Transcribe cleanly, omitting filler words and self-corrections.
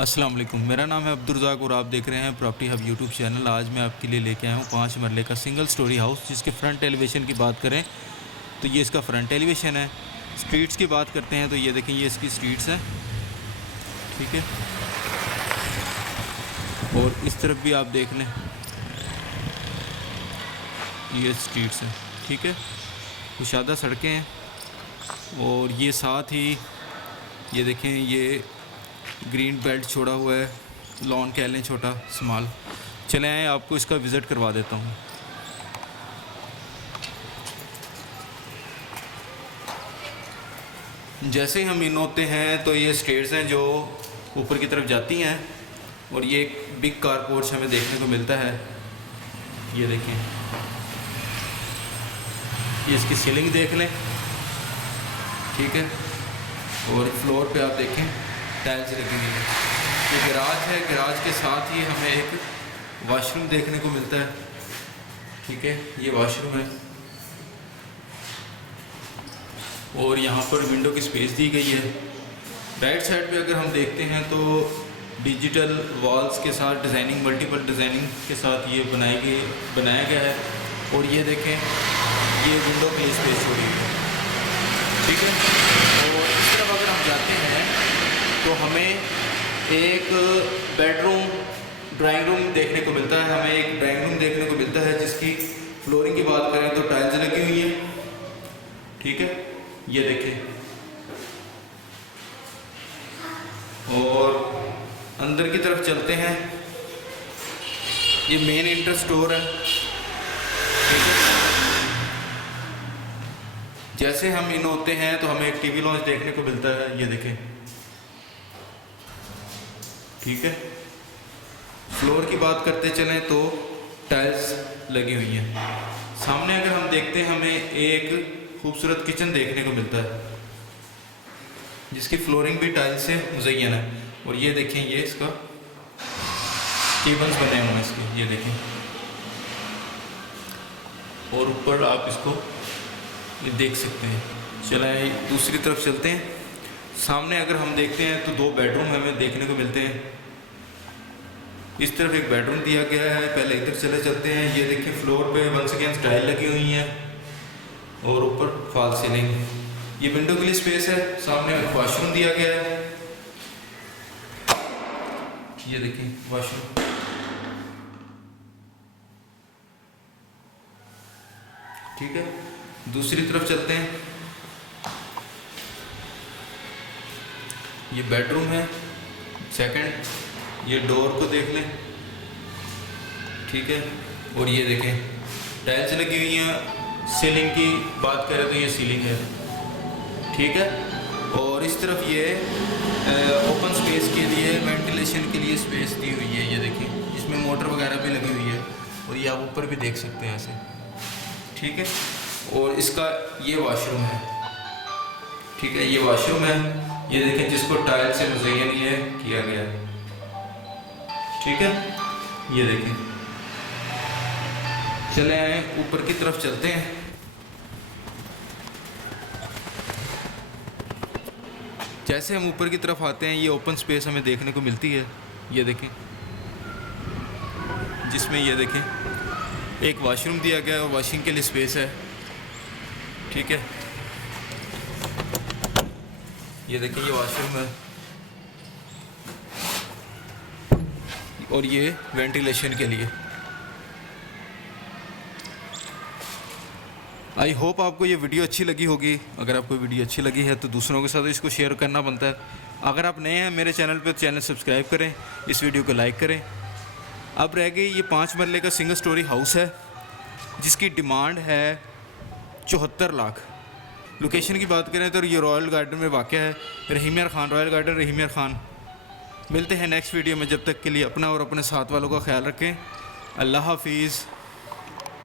अस्सलाम वालेकुम। मेरा नाम है अब्दुर्रज़ाक और आप देख रहे हैं प्रॉपर्टी हब यूट्यूब चैनल। आज मैं आपके लिए लेके आया हूँ 5 मरले का सिंगल स्टोरी हाउस, जिसके फ्रंट एलिवेशन की बात करें तो ये इसका फ्रंट एलिवेशन है। स्ट्रीट्स की बात करते हैं तो ये देखें, ये इसकी स्ट्रीट्स हैं, ठीक है। और इस तरफ भी आप देख लें, ये स्ट्रीट्स हैं, ठीक है। कुशादा सड़कें हैं और ये साथ ही ये देखें, ये ग्रीन बेल्ट छोड़ा हुआ है, लॉन कह लें, छोटा स्मॉल। चले आए, आपको इसका विज़िट करवा देता हूँ। जैसे ही हम इन होते हैं तो ये स्टेयर्स हैं जो ऊपर की तरफ जाती हैं और ये एक बिग कार पोर्च हमें देखने को मिलता है। ये देखें, ये इसकी सीलिंग देख लें, ठीक है। और फ्लोर पे आप देखें टाइल्स लगी हुई है। ये गैराज है, गैराज के साथ ही हमें एक वॉशरूम देखने को मिलता है, ठीक है। ये वॉशरूम है और यहाँ पर विंडो की स्पेस दी गई है। राइट साइड पे अगर हम देखते हैं तो डिजिटल वॉल्स के साथ डिज़ाइनिंग, मल्टीपल डिज़ाइनिंग के साथ ये बनाया गया है। और ये देखें, ये विंडो के लिए स्पेस छोड़ी हुई है, ठीक है। और इस तरफ अगर हम जाते हैं तो हमें एक बेडरूम, ड्राइंग रूम देखने को मिलता है। हमें एक ड्राइंग रूम देखने को मिलता है जिसकी फ्लोरिंग की बात करें तो टाइल्स लगी हुई है, ठीक है। ये देखें, और अंदर की तरफ चलते हैं। ये मेन इंटर स्टोर है, ठीक है। जैसे हम इन होते हैं तो हमें एक टीवी लॉन्च देखने को मिलता है, ये देखें, ठीक है। फ्लोर की बात करते चलें तो टाइल्स लगी हुई हैं। सामने अगर हम देखते हैं हमें एक खूबसूरत किचन देखने को मिलता है जिसकी फ्लोरिंग भी टाइल्स से मुज़य्यन है। और ये देखें, ये इसका केबल्स बने हुए हैं इसके, ये देखें। और ऊपर आप इसको ये देख सकते हैं। चलें दूसरी तरफ चलते हैं। सामने अगर हम देखते हैं तो 2 बेडरूम हमें देखने को मिलते हैं। इस तरफ एक बेडरूम दिया गया है। पहले इधर चलते हैं। ये देखिए, फ्लोर पे वंस अगेन टाइल लगी हुई है और ऊपर फॉल सीलिंग। ये विंडो के लिए स्पेस है। सामने एक वॉशरूम दिया गया है, ये देखिए वॉशरूम, ठीक है। दूसरी तरफ चलते हैं। ये बेडरूम है सेकंड, ये डोर को देख लें, ठीक है। और ये देखें, टाइल्स लगी हुई हैं। सीलिंग की बात करें तो ये सीलिंग है, ठीक है। और इस तरफ ये ओपन स्पेस के लिए, वेंटिलेशन के लिए स्पेस दी हुई है, ये देखें, इसमें मोटर वगैरह भी लगी हुई है। और ये आप ऊपर भी देख सकते हैं ऐसे, ठीक है। और इसका ये वॉशरूम है, ठीक है, ये वॉशरूम है, ये देखें, जिसको टाइल से मुज़य्यन ये किया गया है, ठीक है। ये देखें, चले आए ऊपर की तरफ चलते हैं। जैसे हम ऊपर की तरफ आते हैं, ये ओपन स्पेस हमें देखने को मिलती है, ये देखें, जिसमें ये देखें एक वॉशरूम दिया गया है और वॉशिंग के लिए स्पेस है, ठीक है। ये देखें, ये वॉशरूम है और ये वेंटिलेशन के लिए। आई होप आपको ये वीडियो अच्छी लगी होगी। अगर आपको वीडियो अच्छी लगी है तो दूसरों के साथ इसको शेयर करना बनता है। अगर आप नए हैं मेरे चैनल पे तो चैनल सब्सक्राइब करें, इस वीडियो को लाइक करें। अब रह गई, ये 5 मरले का सिंगल स्टोरी हाउस है जिसकी डिमांड है 74 लाख। लोकेशन की बात करें तो ये रॉयल गार्डन में वाक़ है, रहीम यार खान, रॉयल गार्डन रहीम यार खान। मिलते हैं नेक्स्ट वीडियो में। जब तक के लिए अपना और अपने साथ वालों का ख्याल रखें। अल्लाह हाफिज़।